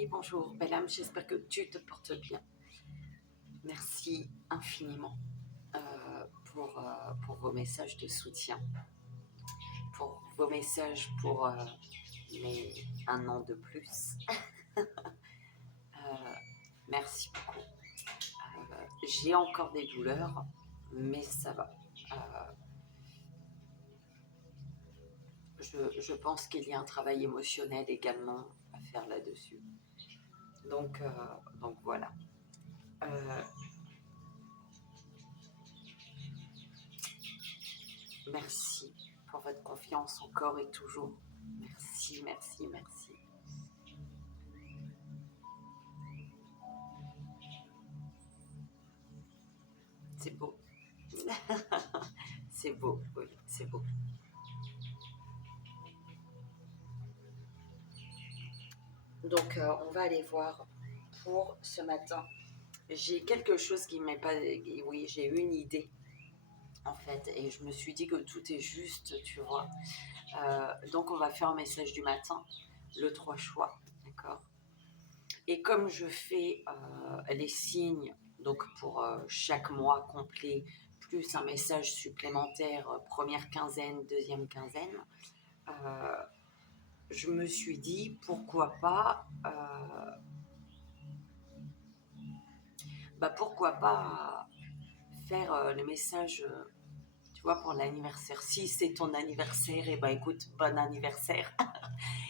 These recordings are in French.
Oui, bonjour, belle âme, j'espère que tu te portes bien. Merci infiniment pour vos messages de soutien, pour vos messages pour un an de plus. Merci beaucoup. J'ai encore des douleurs, mais ça va. Je pense qu'il y a un travail émotionnel également à faire là-dessus. Donc voilà. Merci pour votre confiance encore et toujours. Merci, merci, merci. C'est beau. C'est beau, oui, c'est beau. Donc, on va aller voir pour ce matin. J'ai quelque chose qui m'est pas... Oui, j'ai une idée, en fait, et je me suis dit que tout est juste, tu vois. Donc, on va faire un message du matin, le 3 choix, d'accord. Et comme je fais les signes, donc pour chaque mois complet, plus un message supplémentaire, première quinzaine, deuxième quinzaine, je me suis dit pourquoi pas faire le message, tu vois, pour l'anniversaire. Si c'est ton anniversaire, et bah écoute, bon anniversaire.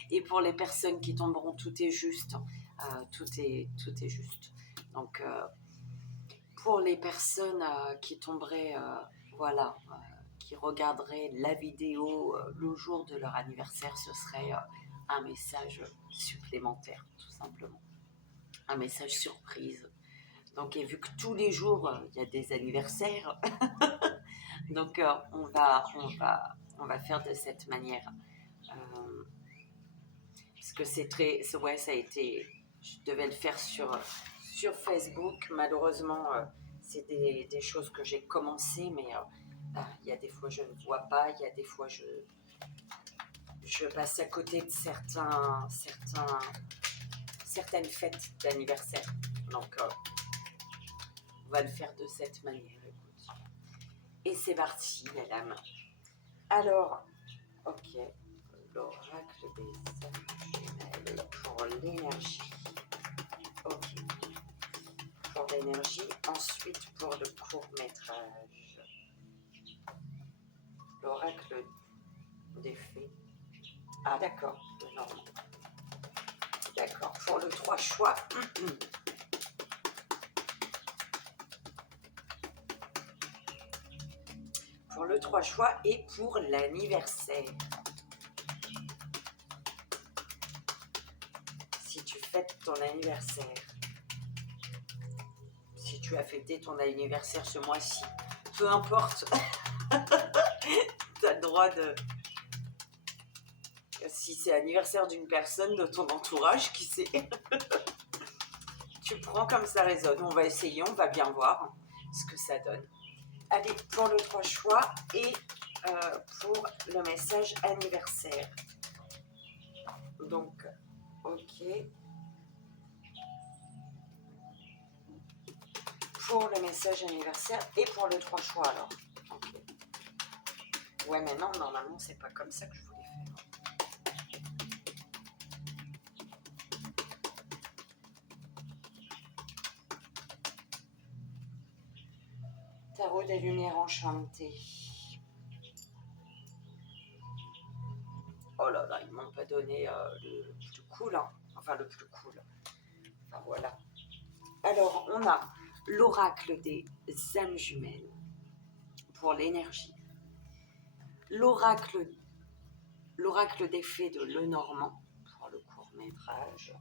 Et pour les personnes qui tomberont, tout est juste. Tout est juste. Donc, pour les personnes qui tomberaient, voilà, qui regarderaient la vidéo le jour de leur anniversaire, ce serait un message supplémentaire, tout simplement. Un message surprise. Donc, et vu que tous les jours, il y a des anniversaires, donc on va faire de cette manière. Parce que ouais, ça a été, je devais le faire sur Facebook. Malheureusement, c'est des choses que j'ai commencé, mais il y a des fois je ne vois pas, il y a des fois je passe à côté de certaines fêtes d'anniversaire. Donc, on va le faire de cette manière. Écoute. Et c'est parti, madame. Alors, ok, l'oracle des âmes jumelles pour l'énergie. Ok, pour l'énergie. Ensuite, pour le court-métrage, l'oracle des fées. Ah, d'accord, le normand. D'accord, pour le 3 choix. Pour le 3 choix et pour l'anniversaire. Si tu fêtes ton anniversaire, si tu as fêté ton anniversaire ce mois-ci, peu importe, tu as le droit de... Si c'est l'anniversaire d'une personne de ton entourage, qui sait, tu prends comme ça résonne. On va essayer, on va bien voir ce que ça donne. Allez, pour le 3 choix et pour le message anniversaire. Donc, ok. Pour le message anniversaire et pour le 3 choix alors. Ok. Ouais, mais non, normalement, c'est pas comme ça que je voulais faire. Tarot des lumières enchantées. Oh là là, ils m'ont pas donné le plus cool, hein. Enfin, le plus cool. Enfin, voilà. Alors, on a l'oracle des âmes jumelles pour l'énergie. L'oracle des fées de Lenormand pour le court-métrage.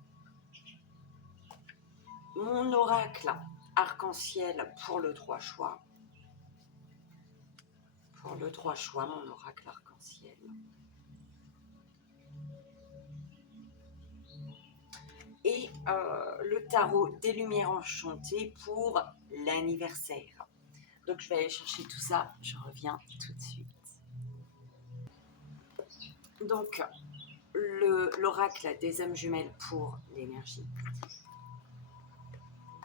Mon oracle arc-en-ciel pour le 3 choix. Pour le 3 choix, mon oracle arc-en-ciel. Et le tarot des lumières enchantées pour l'anniversaire. Donc, je vais aller chercher tout ça. Je reviens tout de suite. Donc, l'oracle des âmes jumelles pour l'énergie.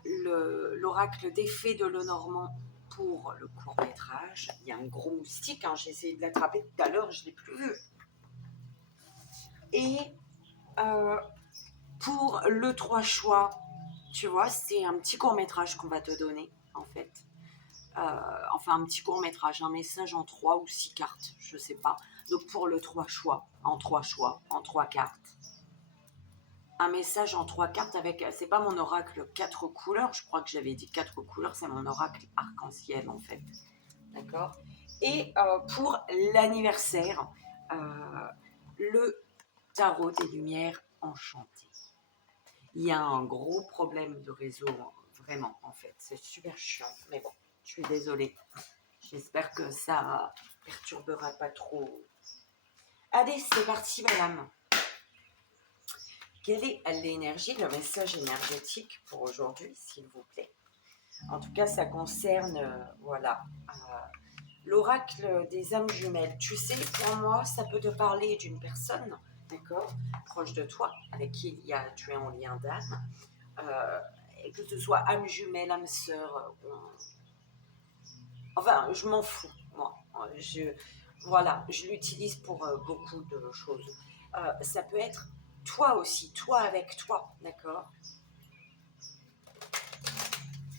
l'oracle des fées de Lenormand pour le court-métrage. Il y a un gros moustique, hein, j'ai essayé de l'attraper tout à l'heure, je ne l'ai plus vu. Et pour le 3 choix, tu vois, c'est un petit court-métrage qu'on va te donner, en fait. Enfin, un petit court-métrage, un message en 3 ou 6 cartes, je ne sais pas. Donc, pour le 3 choix, en 3 cartes. Un message en 3 cartes avec, c'est pas mon oracle 4 couleurs, je crois que j'avais dit 4 couleurs, c'est mon oracle arc-en-ciel, en fait. D'accord. Et pour l'anniversaire, le tarot des lumières enchantées. Il y a un gros problème de réseau, vraiment, en fait. C'est super chiant, mais bon, je suis désolée. J'espère que ça perturbera pas trop. Allez, c'est parti, madame. Quelle est l'énergie, le message énergétique pour aujourd'hui, s'il vous plaît? En tout cas, ça concerne, voilà, l'oracle des âmes jumelles. Tu sais, pour moi, ça peut te parler d'une personne, d'accord, proche de toi, avec qui tu es en lien d'âme, et que ce soit âme jumelle, âme sœur, enfin, je m'en fous, moi. Voilà, je l'utilise pour beaucoup de choses. Ça peut être toi aussi, toi avec toi, d'accord?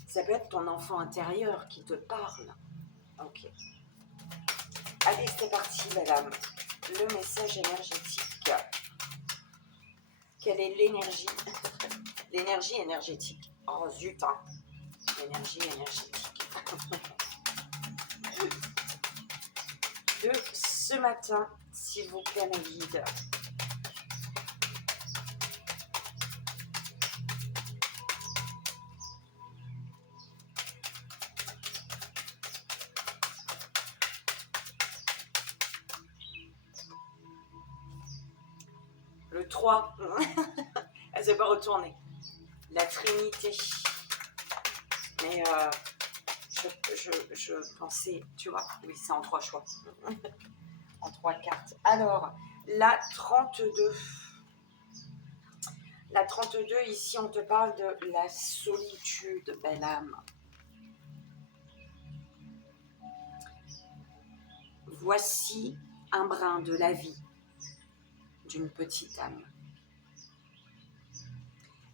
Ça peut être ton enfant intérieur qui te parle. Ok. Allez, c'est parti, madame. Le message énergétique. Quelle est l'énergie? L'énergie énergétique. Oh zut, hein. L'énergie énergétique. De ce matin, s'il vous plaît, mes guides. Le 3. Elle s'est pas retournée. La Trinité. Mais je pensais, tu vois, oui, c'est en 3 choix. En 3 cartes. Alors, la 32. La 32, ici, on te parle de la solitude, belle âme. Voici un brin de la vie d'une petite âme.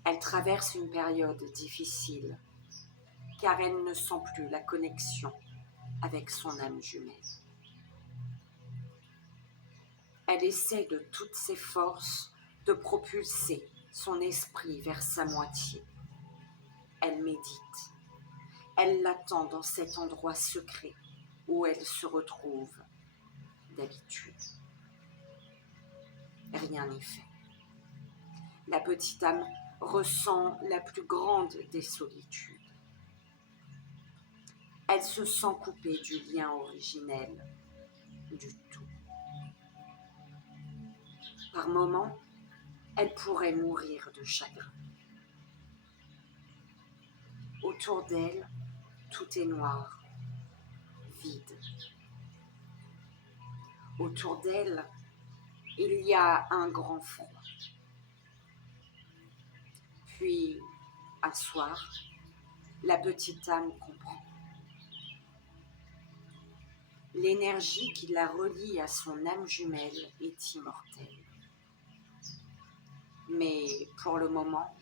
Elle traverse une période difficile, car elle ne sent plus la connexion avec son âme jumelle. Elle essaie de toutes ses forces de propulser son esprit vers sa moitié. Elle médite. Elle l'attend dans cet endroit secret où elle se retrouve d'habitude. Rien n'est fait. La petite âme ressent la plus grande des solitudes. Elle se sent coupée du lien originel, du tout. Par moments, elle pourrait mourir de chagrin. Autour d'elle, tout est noir, vide. Autour d'elle, il y a un grand froid. Puis, un soir, la petite âme comprend. L'énergie qui la relie à son âme jumelle est immortelle. Mais pour le moment,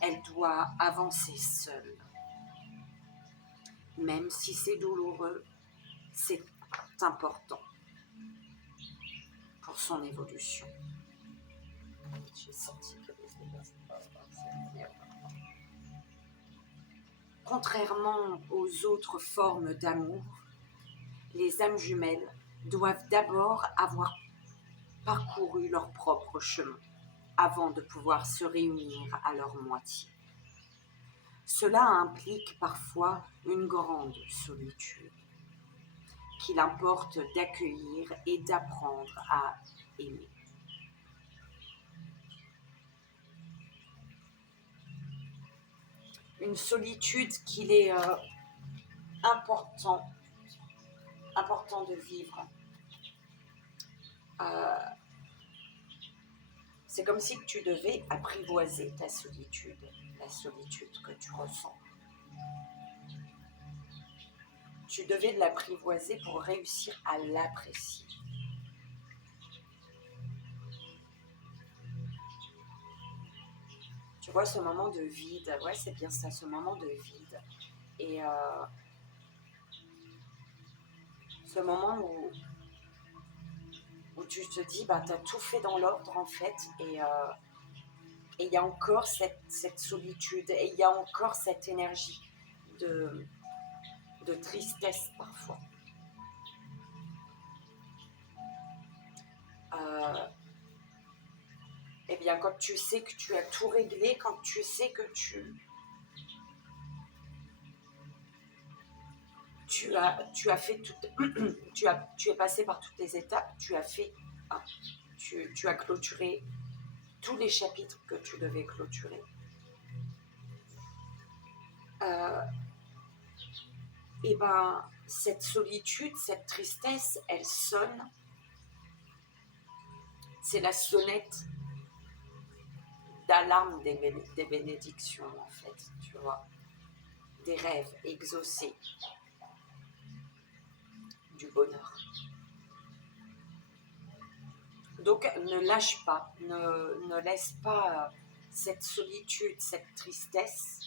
elle doit avancer seule. Même si c'est douloureux, c'est important pour son évolution. J'ai senti que contrairement aux autres formes d'amour, les âmes jumelles doivent d'abord avoir parcouru leur propre chemin avant de pouvoir se réunir à leur moitié. Cela implique parfois une grande solitude qu'il importe d'accueillir et d'apprendre à aimer. Une solitude qu'il est important de vivre. C'est comme si tu devais apprivoiser ta solitude, la solitude que tu ressens Tu devais l'apprivoiser pour réussir à l'apprécier. Tu vois ce moment de vide, ouais c'est bien ça, ce moment de vide. Et ce moment où tu te dis, bah, tu as tout fait dans l'ordre en fait, et il y a encore cette solitude, et il y a encore cette énergie de tristesse parfois. Eh bien, quand tu sais que tu as tout réglé, quand tu sais que tu as fait tout, tu es passé par toutes les étapes, tu as fait, tu as clôturé tous les chapitres que tu devais clôturer. Et ben, cette solitude, cette tristesse, elle sonne. C'est la sonnette d'alarme des bénédictions, en fait, tu vois, des rêves exaucés, du bonheur. Donc, ne lâche pas, ne laisse pas cette solitude, cette tristesse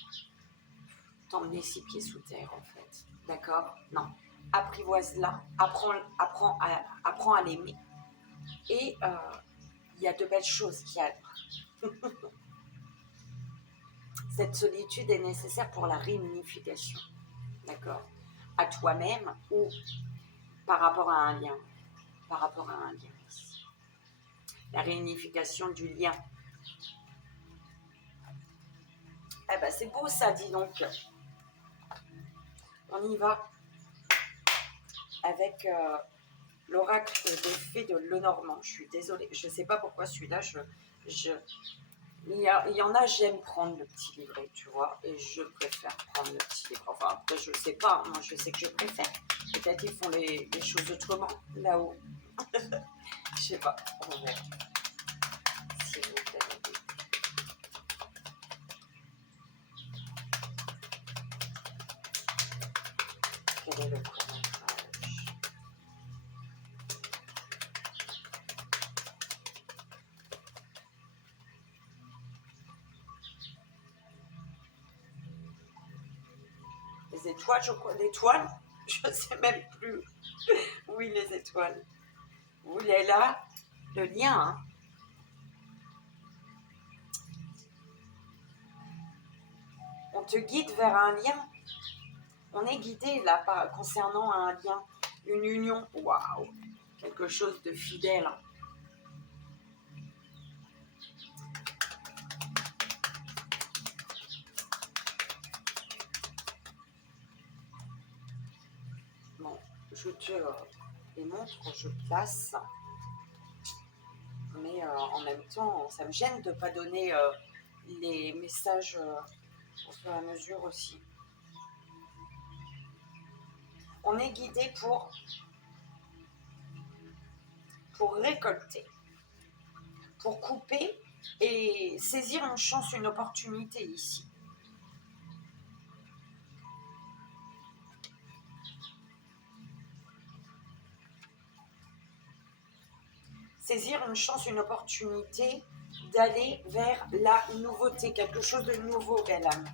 t'emmener 6 pieds sous terre, en fait. D'accord? Non. Apprivoise-la, apprends à l'aimer. Et il y a de belles choses qui arrivent. Cette solitude est nécessaire pour la réunification. D'accord? À toi-même ou par rapport à un lien. Par rapport à un lien ici. La réunification du lien. Eh ben, c'est beau ça, dis donc. On y va avec l'oracle des fées de Lenormand. Je suis désolée, je ne sais pas pourquoi celui-là, il y en a, j'aime prendre le petit livret, tu vois, et je préfère prendre le petit livret. Enfin, après, je ne sais pas, moi je sais que je préfère. Peut-être qu'ils font les choses autrement, là-haut. Je sais pas, on verra. S'il vous plaît. Quel est le courage? Les étoiles, je crois. L'étoile? Je ne sais même plus. Oui, les étoiles. Vous l'avez là, le lien, hein. On te guide vers un lien. On est guidé là concernant un lien, une union. Waouh, quelque chose de fidèle. Bon, je te les montre, je place. Mais en même temps, ça me gêne de ne pas donner les messages au fur et à mesure aussi. On est guidé pour récolter, pour couper et saisir une chance, une opportunité ici. Saisir une chance, une opportunité d'aller vers la nouveauté, quelque chose de nouveau, belle âme.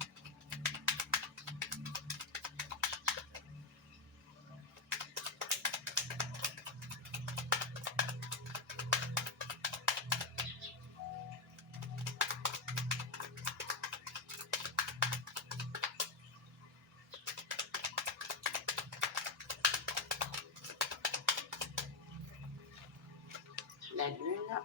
La lune.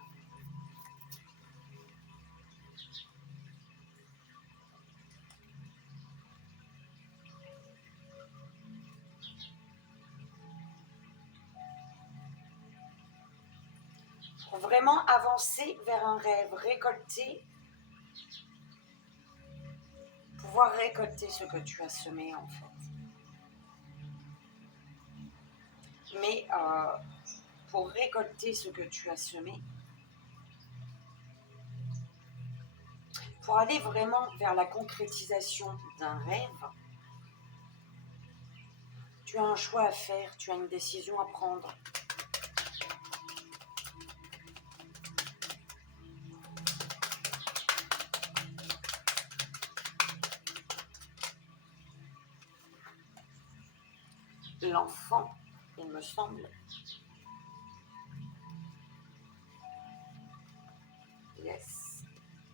Pour vraiment avancer vers un rêve, récolter, pouvoir récolter ce que tu as semé en fait. Mais pour récolter ce que tu as semé, pour aller vraiment vers la concrétisation d'un rêve, Tu as un choix à faire, tu as une décision à prendre. L'enfant, il me semble. Yes.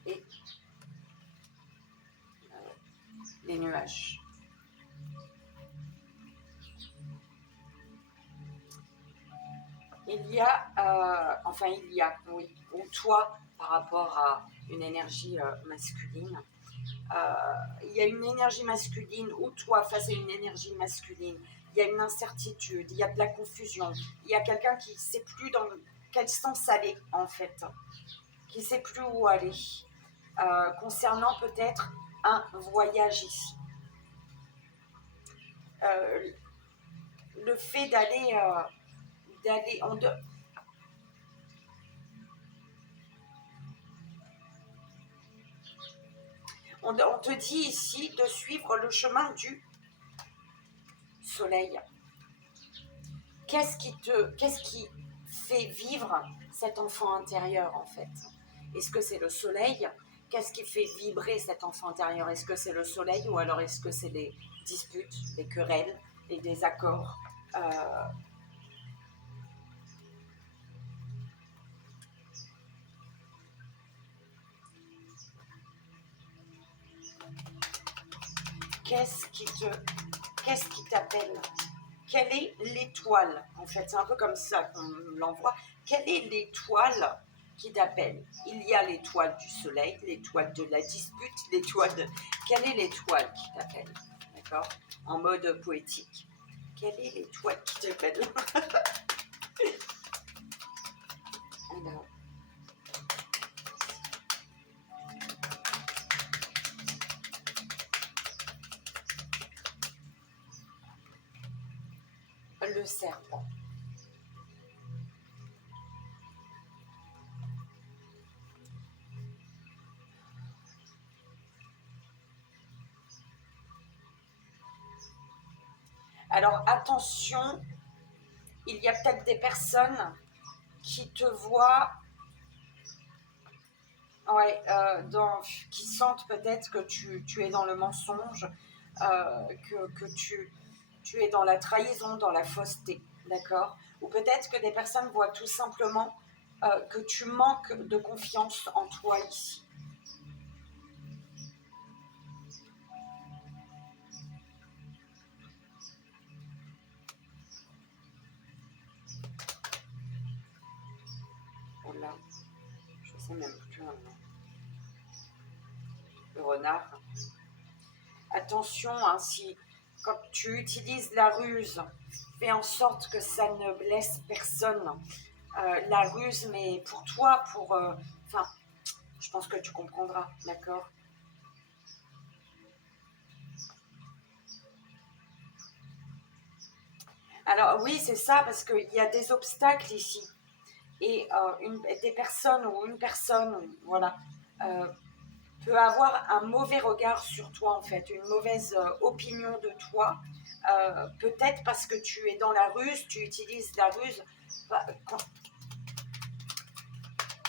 Et les nuages. Il y a, oui, ou toi, par rapport à une énergie masculine, il y a une énergie masculine ou toi face à une énergie masculine, il y a une incertitude, il y a de la confusion, il y a quelqu'un qui ne sait plus dans quel sens aller en fait, qui ne sait plus où aller, concernant peut-être un voyage ici. Le fait d'aller, on te dit ici de suivre le chemin du soleil. Qu'est-ce qui fait vivre cet enfant intérieur en fait? Est-ce que c'est le soleil? Qu'est-ce qui fait vibrer cet enfant intérieur? Est-ce que c'est le soleil ou alors est-ce que c'est les disputes, les querelles et des accords Qu'est-ce qui t'appelle? Quelle est l'étoile? En fait, c'est un peu comme ça qu'on l'envoie. Quelle est l'étoile qui t'appelle? Il y a l'étoile du soleil, l'étoile de la dispute, l'étoile de... Quelle est l'étoile qui t'appelle? D'accord? En mode poétique. Quelle est l'étoile qui t'appelle? Alors, le serpent. Alors attention, il y a peut-être des personnes qui te voient, ouais, qui sentent peut-être que tu es dans le mensonge, que tu es dans la trahison, dans la fausseté, d'accord? Ou peut-être que des personnes voient tout simplement que tu manques de confiance en toi ici. Oh là, je sais même plus maintenant. Le renard. Attention, hein, si quand tu utilises la ruse, fais en sorte que ça ne blesse personne. La ruse, mais pour toi, enfin, je pense que tu comprendras, d'accord? Alors oui, c'est ça, parce qu'il y a des obstacles ici. Et des personnes ou une personne, voilà, euh, peut avoir un mauvais regard sur toi, en fait, une mauvaise opinion de toi. Peut-être parce que tu es dans la ruse, tu utilises la ruse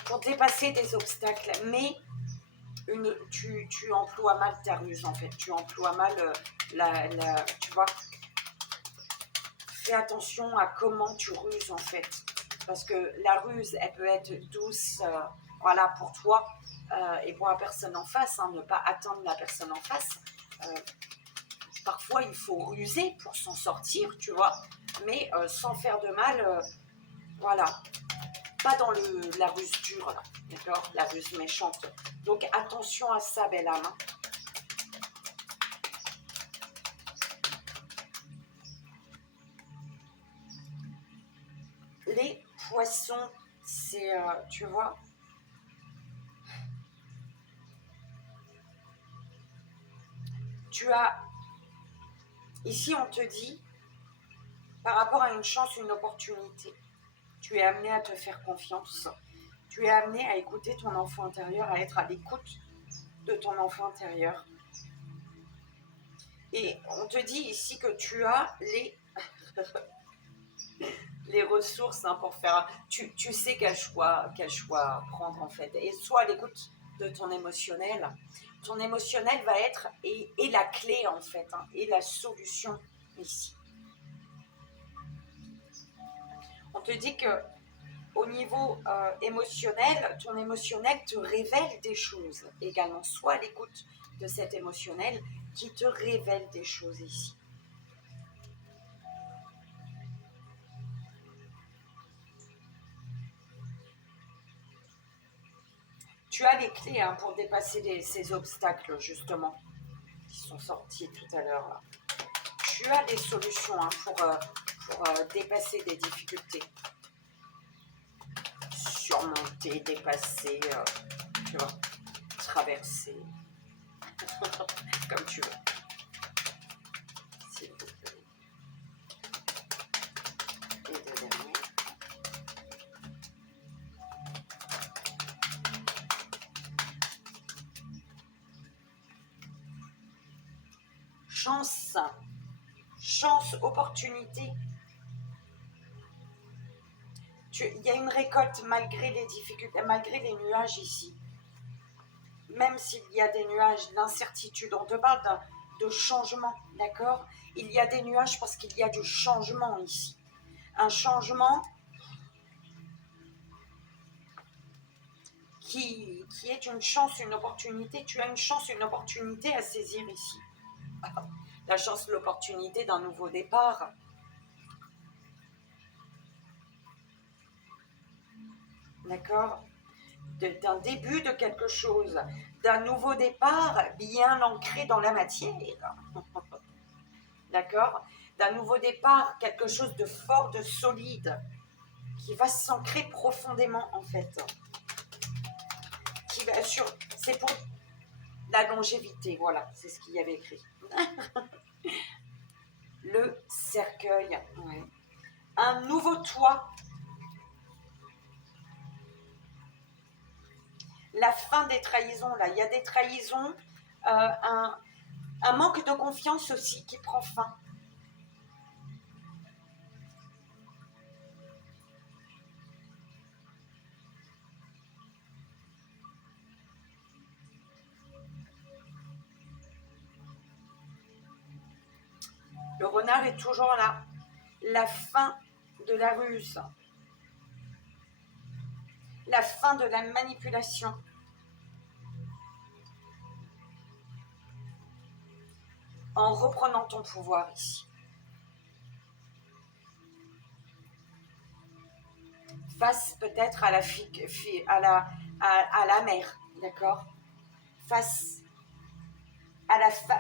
pour dépasser des obstacles. Mais tu emploies mal ta ruse, en fait. Tu emploies mal tu vois. Fais attention à comment tu ruses, en fait. Parce que la ruse, elle peut être douce, voilà, pour toi et pour la personne en face, hein, ne pas attendre la personne en face. Parfois, il faut ruser pour s'en sortir, tu vois, mais sans faire de mal, voilà. Pas dans la ruse dure, là, d'accord? La ruse méchante. Donc, attention à ça, belle âme. Hein. Les poissons, c'est, tu vois, tu as, ici on te dit, par rapport à une chance, une opportunité, tu es amené à te faire confiance, tu es amené à écouter ton enfant intérieur, à être à l'écoute de ton enfant intérieur. Et on te dit ici que tu as les Les ressources hein, pour faire... Tu sais quel choix prendre en fait. Et sois à l'écoute de ton émotionnel. Ton émotionnel va être et la clé en fait, hein, et la solution ici. On te dit que au niveau émotionnel, ton émotionnel te révèle des choses également. Sois à l'écoute de cet émotionnel qui te révèle des choses ici. Tu as les clés hein, pour dépasser ces obstacles, justement, qui sont sortis tout à l'heure. Tu as des solutions hein, pour dépasser des difficultés. Surmonter, dépasser, tu vois, traverser, comme tu veux. S'il vous plaît. Et de dernier. Chance, opportunité. Il y a une récolte malgré les difficultés, malgré les nuages ici. Même s'il y a des nuages, l'incertitude, on te parle de changement, d'accord? Il y a des nuages parce qu'il y a du changement ici. Un changement qui est une chance, une opportunité. Tu as une chance, une opportunité à saisir ici. La chance, l'opportunité d'un nouveau départ. D'accord? D'un début de quelque chose, d'un nouveau départ bien ancré dans la matière. D'accord? D'un nouveau départ, quelque chose de fort, de solide, qui va s'ancrer profondément en fait. C'est pour la longévité, voilà, c'est ce qu'il y avait écrit. Le cercueil, ouais. Un nouveau toit. La fin des trahisons, là, il y a des trahisons, un manque de confiance aussi qui prend fin. Le renard est toujours là. La fin de la ruse. La fin de la manipulation. En reprenant ton pouvoir ici. Face peut-être à la mère, d'accord? Face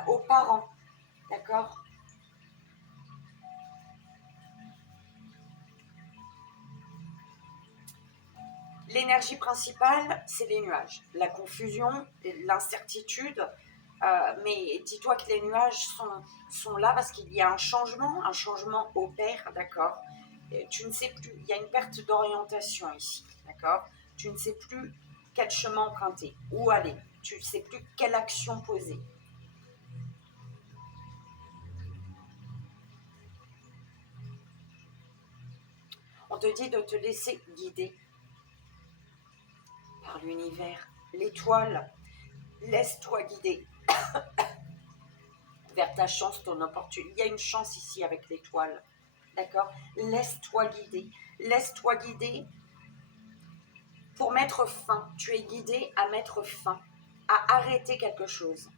aux parents, d'accord? L'énergie principale, c'est les nuages. La confusion, l'incertitude. Mais dis-toi que les nuages sont là parce qu'il y a un changement opère, d'accord? Tu ne sais plus, il y a une perte d'orientation ici, d'accord? Tu ne sais plus quel chemin emprunter, où aller. Tu ne sais plus quelle action poser. On te dit de te laisser guider par l'univers, l'étoile. Laisse-toi guider vers ta chance, ton opportunité. Il y a une chance ici avec l'étoile, d'accord? Laisse-toi guider. Laisse-toi guider pour mettre fin. Tu es guidé à mettre fin, à arrêter quelque chose.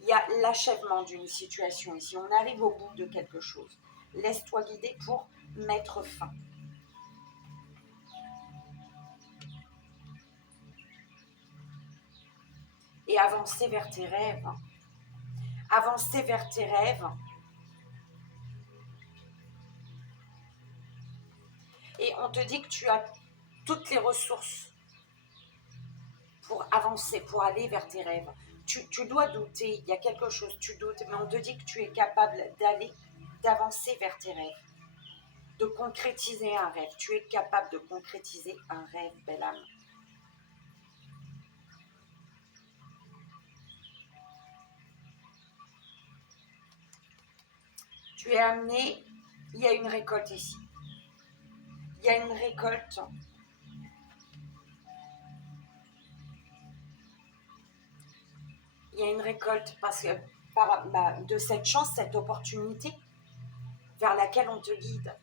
Il y a l'achèvement d'une situation ici. On arrive au bout de quelque chose. Laisse-toi guider pour mettre fin. Et avancer vers tes rêves. Avancer vers tes rêves. Et on te dit que tu as toutes les ressources pour avancer, pour aller vers tes rêves. Tu dois douter, il y a quelque chose, tu doutes, mais on te dit que tu es capable d'avancer vers tes rêves, de concrétiser un rêve. Tu es capable de concrétiser un rêve, belle âme. Tu es amené, il y a une récolte ici. Il y a une récolte. Il y a une récolte parce que de cette chance, cette opportunité vers laquelle on te guide,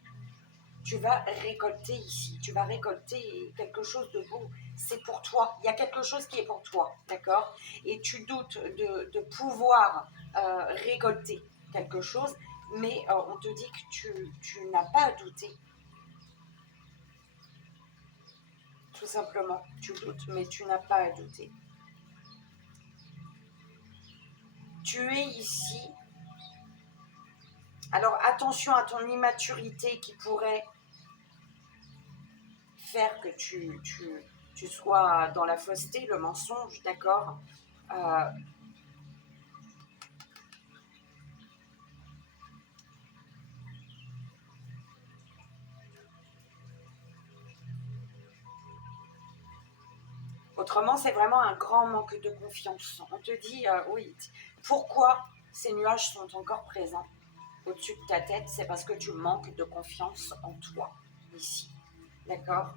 tu vas récolter ici. Tu vas récolter quelque chose de beau. C'est pour toi. Il y a quelque chose qui est pour toi, d'accord? Et tu doutes de pouvoir récolter quelque chose, mais on te dit que tu n'as pas à douter. Tout simplement, tu doutes, mais tu n'as pas à douter. Tu es ici. Alors attention à ton immaturité qui pourrait faire que tu sois dans la fausseté, le mensonge, d'accord? Autrement, c'est vraiment un grand manque de confiance. On te dit, oui, pourquoi ces nuages sont encore présents au-dessus de ta tête? C'est parce que tu manques de confiance en toi, ici. D'accord?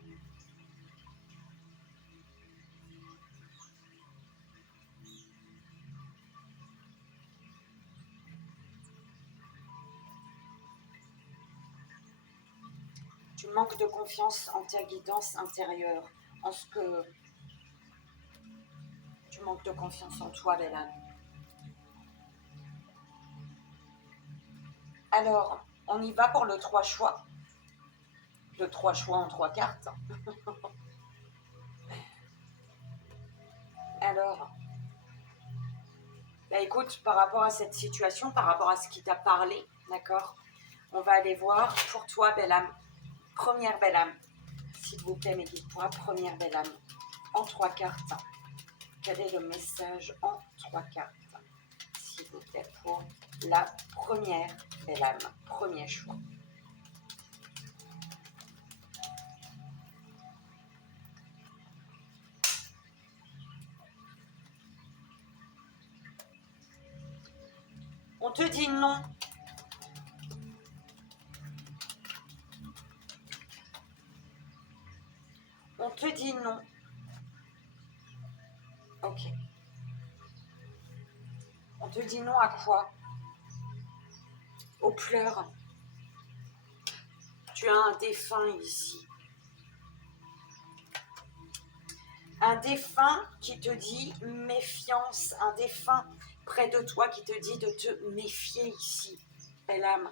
Tu manques de confiance en ta guidance intérieure, en ce que tu manques de confiance en toi, Bella. Alors, on y va pour le 3 choix. Le 3 choix en 3 cartes. Alors, bah écoute, par rapport à cette situation, par rapport à ce qui t'a parlé, d'accord, on va aller voir pour toi, belle âme. Première belle âme, s'il vous plaît, mes guides, pour la première belle âme, en 3 cartes. Quel est le message en 3 cartes, s'il vous plaît, pour la première belle âme, premier choix. On te dit non. On te dit non. Ok. On te dit non à quoi? Aux pleurs. Tu as un défunt ici. Un défunt qui te dit méfiance. Un défunt près de toi qui te dit de te méfier ici, belle âme.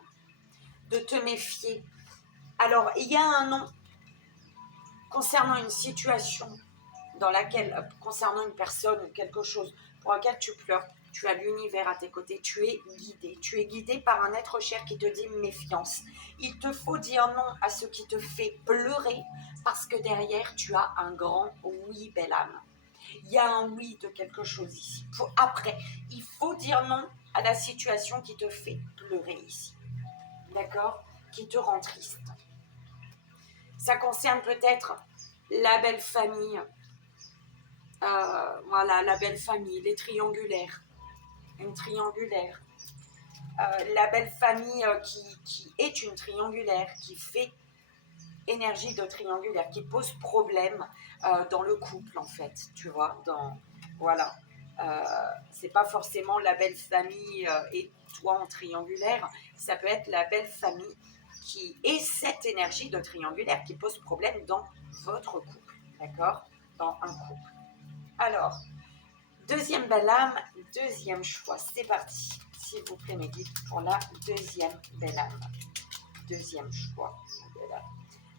De te méfier. Alors, il y a un nom concernant une situation dans laquelle, concernant une personne ou quelque chose pour laquelle tu pleures, tu as l'univers à tes côtés, tu es guidé par un être cher qui te dit méfiance. Il te faut dire non à ce qui te fait pleurer parce que derrière tu as un grand oui, belle âme. Il y a un oui de quelque chose ici. Après, il faut dire non à la situation qui te fait pleurer ici. D'accord? Qui te rend triste. Ça concerne peut-être la belle famille. Voilà, la belle famille, les triangulaires. Une triangulaire. La belle famille qui est une triangulaire, qui fait énergie de triangulaire, qui pose problème dans le couple, en fait, tu vois, voilà. C'est pas forcément la belle famille et toi en triangulaire, ça peut être la belle famille qui est cette énergie de triangulaire qui pose problème dans votre couple, d'accord? Dans un couple. Alors, deuxième belle âme, deuxième choix, c'est parti. S'il vous plaît, mes guides, pour la deuxième belle âme. Deuxième choix.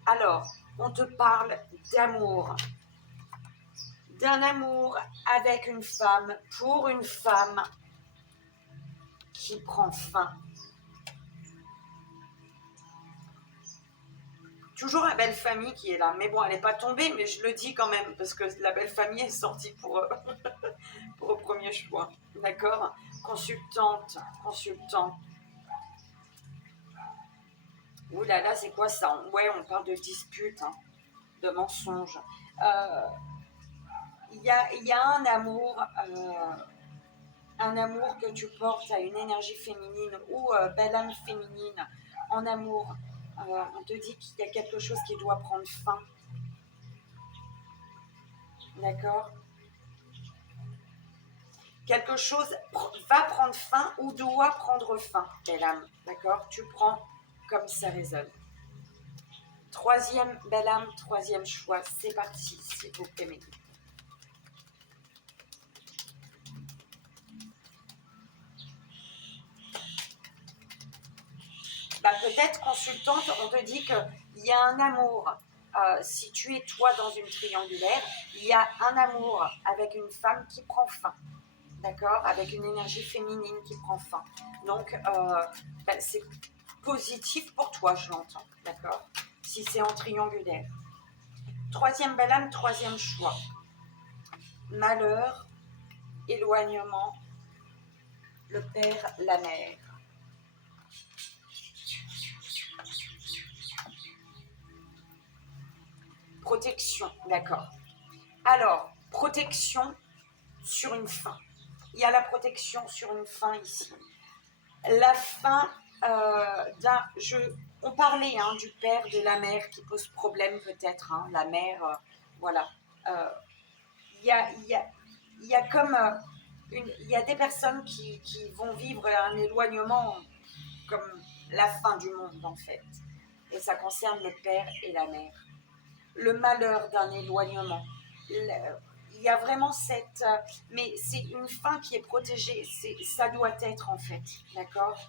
Alors, on te parle d'amour. D'un amour avec une femme, pour une femme qui prend fin. Toujours la belle famille qui est là. Mais bon, elle n'est pas tombée, mais je le dis quand même, parce que la belle famille est sortie pour au premier choix. D'accord? Consultante, consultant. Ouh là là, c'est quoi ça? Ouais, on parle de dispute, hein, de mensonge. Il y a un amour un amour que tu portes à une énergie féminine ou belle âme féminine en amour, on te dit qu'il y a quelque chose qui doit prendre fin. D'accord? Quelque chose va prendre fin ou doit prendre fin, belle âme. D'accord? Tu prends comme ça résonne. Troisième belle âme, troisième choix. C'est parti, s'il vous plaît, mes guides. Bah, peut-être consultante, on te dit qu'il y a un amour. Si tu es toi dans une triangulaire, il y a un amour avec une femme qui prend fin. D'accord? Avec une énergie féminine qui prend fin. Donc, bah, c'est positif pour toi, je l'entends. D'accord? Si c'est en triangulaire. Troisième belle âme, troisième choix. Malheur, éloignement, le père, la mère. Protection, d'accord. Alors, protection sur une fin. Il y a la protection sur une fin ici. La fin on parlait du père, de la mère qui pose problème peut-être. La mère, voilà. Il y a comme il y a des personnes qui vont vivre un éloignement comme la fin du monde en fait. Et ça concerne le père et la mère. Le malheur d'un éloignement. Il y a vraiment cette... mais c'est une fin qui est protégée. Ça doit être en fait. D'accord?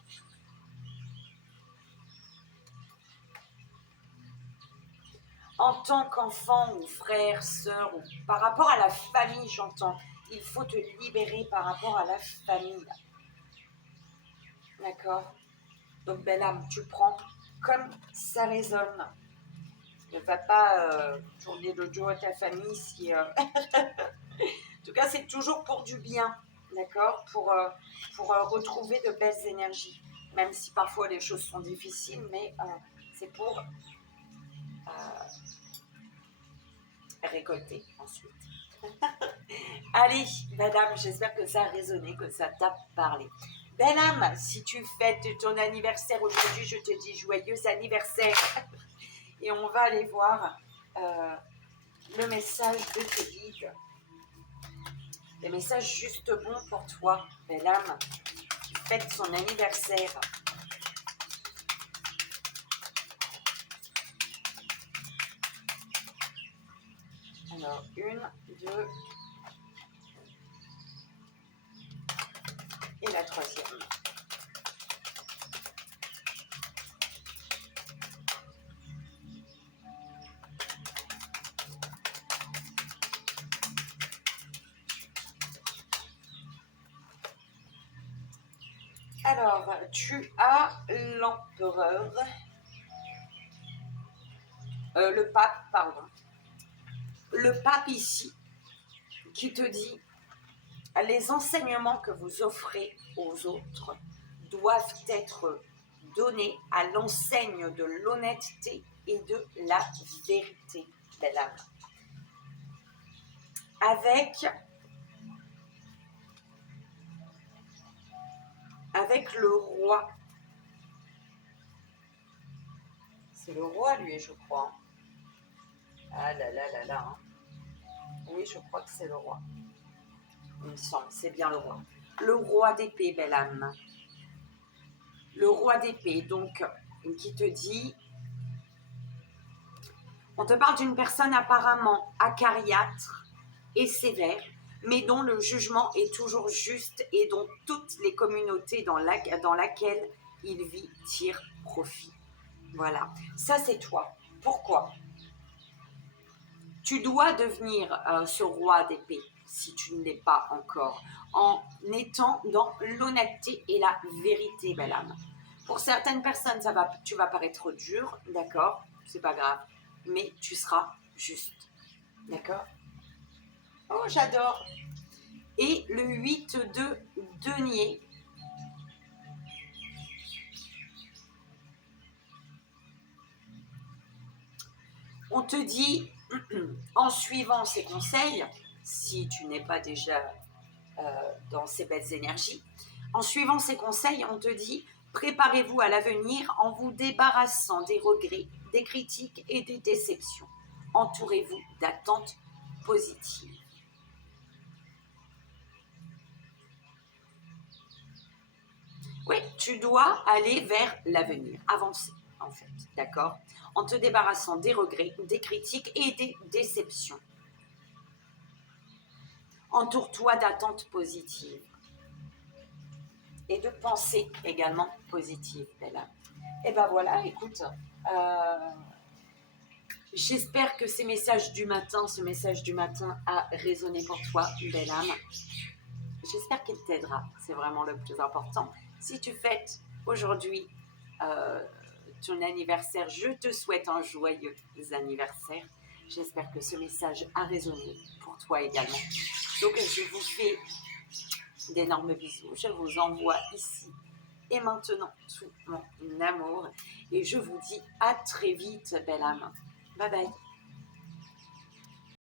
En tant qu'enfant ou frère, sœur, ou par rapport à la famille, j'entends, il faut te libérer par rapport à la famille. D'accord? Donc, belle âme, tu prends comme ça résonne. Ne va pas tourner le dos à ta famille si... En tout cas, c'est toujours pour du bien, d'accord? Pour retrouver de belles énergies. Même si parfois les choses sont difficiles, mais c'est pour récolter ensuite. Allez, madame, j'espère que ça a résonné, que ça t'a parlé. Belle âme, si tu fêtes ton anniversaire aujourd'hui, je te dis joyeux anniversaire. Et on va aller voir le message de tes guides. Les messages juste bons pour toi, belle âme, qui fête son anniversaire. Alors, 1, 2 et la troisième. Alors, tu as l'empereur, le pape, pardon. Le pape ici, qui te dit, les enseignements que vous offrez aux autres doivent être donnés à l'enseigne de l'honnêteté et de la vérité, belle âme. Avec le roi. C'est le roi, lui, je crois. Ah là là là là. Hein. Oui, je crois que c'est le roi. Il me semble, c'est bien le roi. Le roi d'épée, belle âme. Le roi d'épée, donc, qui te dit... On te parle d'une personne apparemment acariâtre et sévère, mais dont le jugement est toujours juste et dont toutes les communautés dans laquelle il vit tirent profit. Voilà, ça c'est toi. Pourquoi? Tu dois devenir ce roi d'épée, si tu ne l'es pas encore, en étant dans l'honnêteté et la vérité, belle âme. Pour certaines personnes, tu vas paraître dur, d'accord, c'est pas grave, mais tu seras juste, d'accord? Oh, j'adore. Et le 8 de denier. On te dit, en suivant ces conseils, si tu n'es pas déjà dans ces belles énergies. En suivant ces conseils, on te dit, préparez-vous à l'avenir en vous débarrassant des regrets, des critiques et des déceptions. Entourez-vous d'attentes positives. Oui, tu dois aller vers l'avenir, avancer en fait, d'accord? En te débarrassant des regrets, des critiques et des déceptions. Entoure-toi d'attentes positives et de pensées également positives, Bella. Et ben voilà, écoute, j'espère que ce message du matin a résonné pour toi, belle âme. J'espère qu'il t'aidera, c'est vraiment le plus important. Si tu fêtes aujourd'hui ton anniversaire, je te souhaite un joyeux anniversaire. J'espère que ce message a résonné pour toi également. Donc je vous fais d'énormes bisous. Je vous envoie ici et maintenant tout mon amour. Et je vous dis à très vite, belle âme. Bye bye.